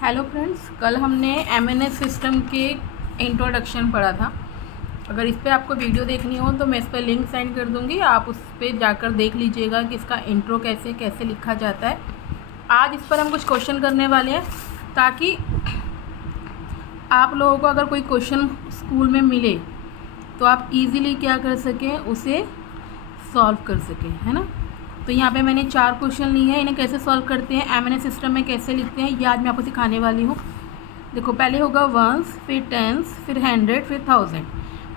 Hello friends, कल हमने MNS system के इंट्रोडक्शन पढ़ा था। अगर इस पर आपको वीडियो देखनी हो तो मैं इस पर लिंक सेंड कर दूंगी, आप उस पर जाकर देख लीजिएगा कि इसका इंट्रो कैसे कैसे लिखा जाता है। आज इस पर हम कुछ क्वेश्चन करने वाले हैं ताकि आप लोगों को अगर कोई क्वेश्चन स्कूल में मिले तो आप इजीली क्या कर सकें, उसे सॉल्व कर सकें, है ना। तो यहाँ पे मैंने 4 क्वेश्चन लिए हैं। इन्हें कैसे सॉल्व करते हैं, एमएनएस सिस्टम में कैसे लिखते हैं, ये आज मैं आपको सिखाने वाली हूँ। देखो, पहले होगा वंस, फिर टेंस, फिर 100, फिर 1000।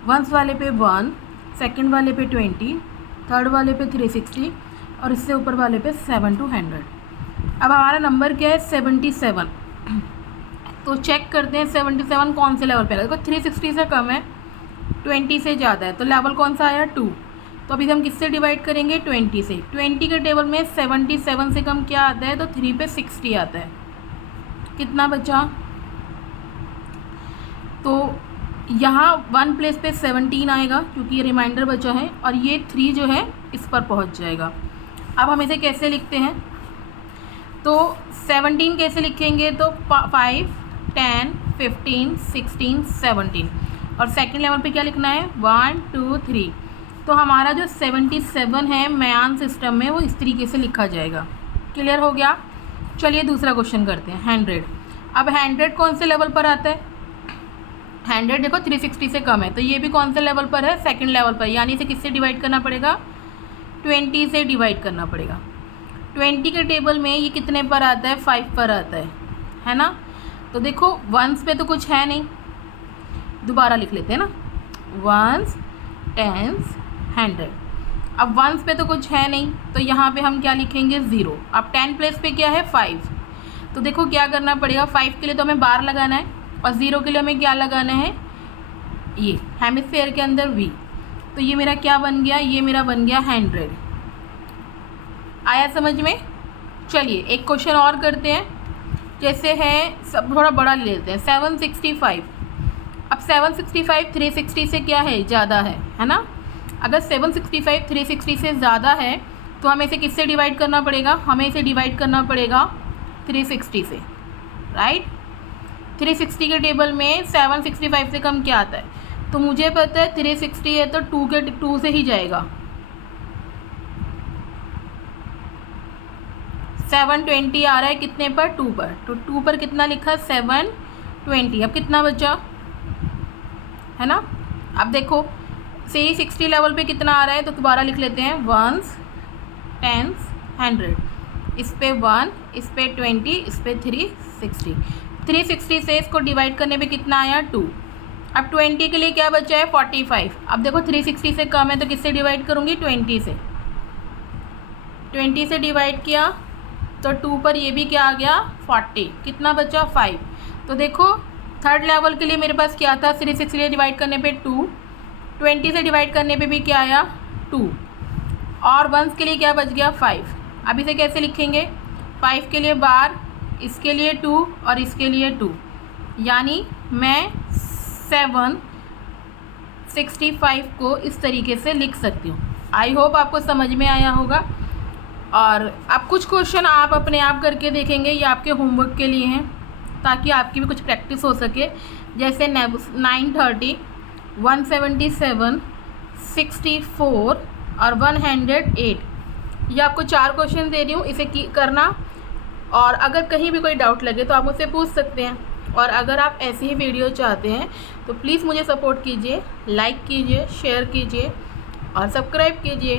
वंस वाले पे 1, सेकंड वाले पे 20, थर्ड वाले पे 360 और इससे ऊपर वाले पे 7 to 100। अब हमारा नंबर क्या है, 77। तो चेक करते हैं 77 कौन से लेवल पे है। देखो 360 से कम है, 20 से ज़्यादा है, तो लेवल कौन सा आया, 2। तो अभी हम किससे डिवाइड करेंगे, 20 से। 20 के टेबल में 77 से कम क्या आता है, तो 3 पे 60 आता है। कितना बचा, तो यहाँ 1 प्लेस पे 17 आएगा क्योंकि ये रिमाइंडर बचा है, और ये 3 जो है इस पर पहुँच जाएगा। अब हम इसे कैसे लिखते हैं, तो 17 कैसे लिखेंगे, तो 5, 10, 15, 16, 17 और सेकेंड लेवल पे क्या लिखना है, 1, 2, 3। तो हमारा जो 77 है मैन सिस्टम में, वो इस तरीके से लिखा जाएगा। क्लियर हो गया। चलिए दूसरा क्वेश्चन करते हैं, 100। अब 100 कौन से लेवल पर आता है, 100 देखो 360 से कम है, तो ये भी कौन से लेवल पर है, सेकंड लेवल पर। यानी इसे किससे डिवाइड करना पड़ेगा, 20 से डिवाइड करना पड़ेगा। 20 के टेबल में ये कितने पर आता है, 5 पर आता है ना। तो देखो वंस पे तो कुछ है नहीं, दोबारा लिख लेते हैं ना, वंस, टेंस, 100। अब वंस पे तो कुछ है नहीं, तो यहाँ पे हम क्या लिखेंगे, 0। अब 10 प्लेस पे क्या है, 5। तो देखो क्या करना पड़ेगा, 5 के लिए तो हमें बार लगाना है और 0 के लिए हमें क्या लगाना है, ये हेमिस्फेयर के अंदर V। तो ये मेरा क्या बन गया, ये मेरा बन गया 100। आया समझ में। चलिए एक क्वेश्चन और करते हैं, जैसे है सब थोड़ा बड़ा ले लेते हैं, 765। अब 765 360 से क्या है, ज़्यादा है ना। अगर 765 360 से ज़्यादा है तो हमें इसे किससे डिवाइड करना पड़ेगा, हमें इसे डिवाइड करना पड़ेगा 360 से, राइट। 360 के टेबल में 765 से कम क्या आता है, तो मुझे पता है 360 है तो 2 से ही जाएगा। 720 आ रहा है कितने पर, 2 पर, तो 2 पर कितना लिखा, 720। अब कितना बचा, है ना। अब देखो 360 लेवल पे कितना आ रहा है, तो दोबारा लिख लेते हैं, वंस, टेंस, 100। इस पे 1, इस पे 20, इस पे 360। 360 से इसको डिवाइड करने पे कितना आया, 2। अब 20 के लिए क्या बचा है, 45। अब देखो 360 से कम है तो किससे डिवाइड करूँगी, 20 से। 20 से डिवाइड किया तो 2 पर ये भी क्या आ गया, 40। कितना बचा, 5। तो देखो थर्ड लेवल के लिए मेरे पास क्या था, 360 से डिवाइड करने पे 2, 20 से डिवाइड करने पे भी क्या आया, 2, और वंस के लिए क्या बच गया, 5। अब इसे कैसे लिखेंगे, 5 के लिए बार, इसके लिए 2 और इसके लिए 2, यानी मैं 765 को इस तरीके से लिख सकती हूँ। आई होप आपको समझ में आया होगा। और अब कुछ क्वेश्चन आप अपने आप करके देखेंगे, ये आपके होमवर्क के लिए हैं ताकि आपकी भी कुछ प्रैक्टिस हो सके। जैसे 930, 177, 64 और 108। ये आपको 4 क्वेश्चन दे रही हूँ, इसे करना। और अगर कहीं भी कोई डाउट लगे तो आप मुझसे पूछ सकते हैं। और अगर आप ऐसी ही वीडियो चाहते हैं तो प्लीज़ मुझे सपोर्ट कीजिए, लाइक कीजिए, शेयर कीजिए और सब्सक्राइब कीजिए।